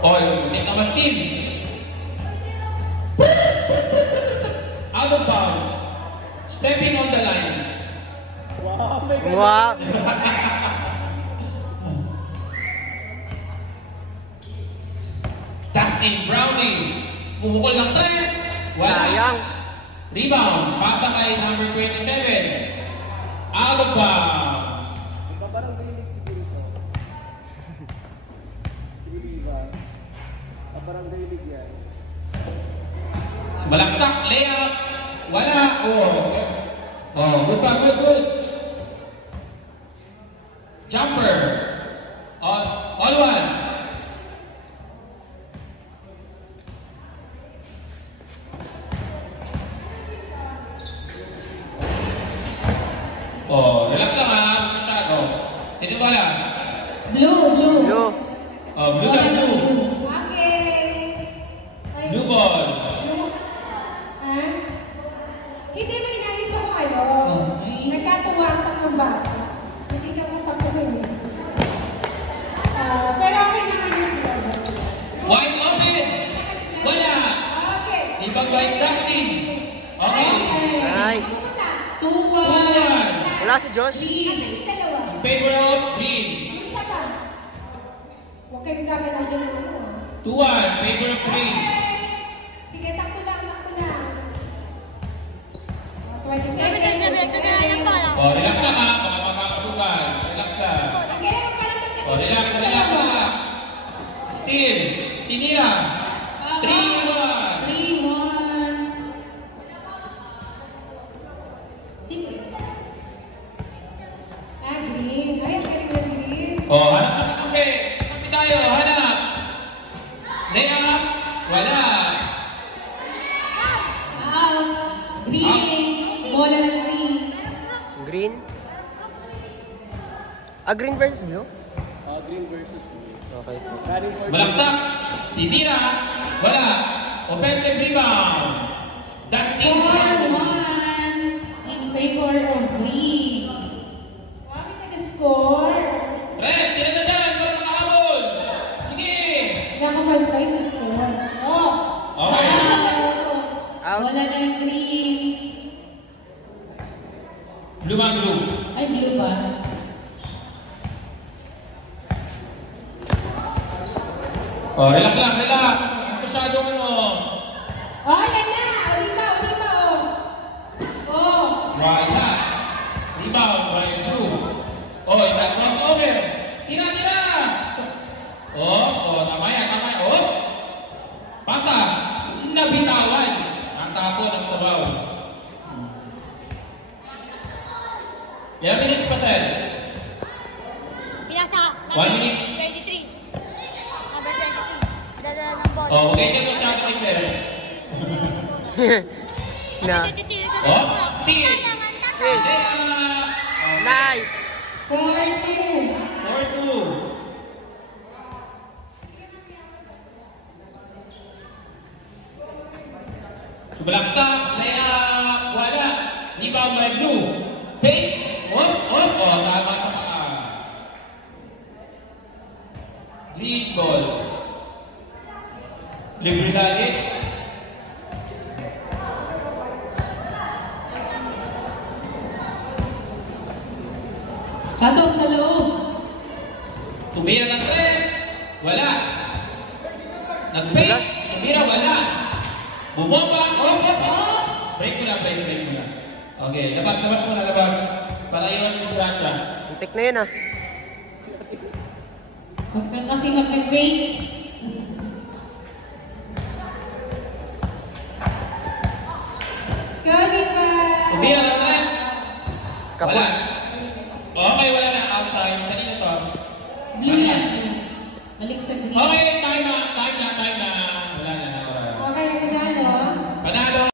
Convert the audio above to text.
Oy, make na team. Out of bounds. Stepping on the line. Wow. Dustin Browning. Bumukol ng 3. Wala. Sayang. Rebound. Pasa kay number 27. Out of bounds. Parang bailig siguro ito. Hindi ba? Parang bailig yan. Malaksak. Layup. Wala. Oh, good pa, good. Jumper. All one. Oh, relax lang ha. Masyado. Sino wala? Blue. Blue. Oh, blue na blue. Okay. Blue ball. Hindi mo inayos ako kayo. Nagkatuwa ang tatlong bata. Hindi ka masakuhin. Pero okay naman yung sila. Wide open. Wala. Okay. Ibang wide drafting. Okay. Nice. 2-1. Wala si Josh. Green. Dalawa. Favor of green. Isa pa. Huwag kayong gamit lang dyan ng ano. 2-1. Favor of green. Sige, takbo lang. 27. Oh, relax lang ha. Baka makakatukan. Relax lang. Oh, relax. Steal. Tinira. 3-1. 3-1. Sige. Green. Ay, ang galing na green. Oh, hanap na kape. Kape tayo. Hanap. Layup. Wala. Green. Bola ng green. Green. Green versus blue? Green versus blue. Okay. Running for Malaksak. Tinira. Wala. Offensive rebound. Dustin Brown. 4-1 in favor of green. Kami nag-score. Rest. Tira na dyan. Wala makahabol. Sige. Nakapantay sa score. Oh. Okay. Out. Wala na yung green. Blue man blue. Ay, blue ba? Oh, relax lang. Relax. Masyadong ano. Oh, yan na. Ulita. Oh. Wala. Rebound. Right blue. Oh, that crossover. Tira. Oh, tama yan. Oh. Pasa. Nabitawan. Ang tapo ng sabaw. Ilang minutes pa, sir? Pinasa. 1 minute. 23. Number 23. Dadala ng ball. Oh, okay din masyado kay sir. Na. Oh, steal. Nice. 14. 4-2. Sumalaksak. Layup. Wala. Rebound by blue. Fake. Oh, tama sa paa. Green ball. Libre lagi. Pasok sa loob. Tumira ng 3. Wala. Nag-fake. Tumira, wala. Bumomba. Break mo na. Okay, labas muna. Para iwas mo si Rasha. Antik na yun ah. Huwag ka kasi mag-break. Gani pa. Tumira ng 3. Skapos. Okay, wala na. Outside. Kanina to. Blue na. Balik sa green. Okay, time na.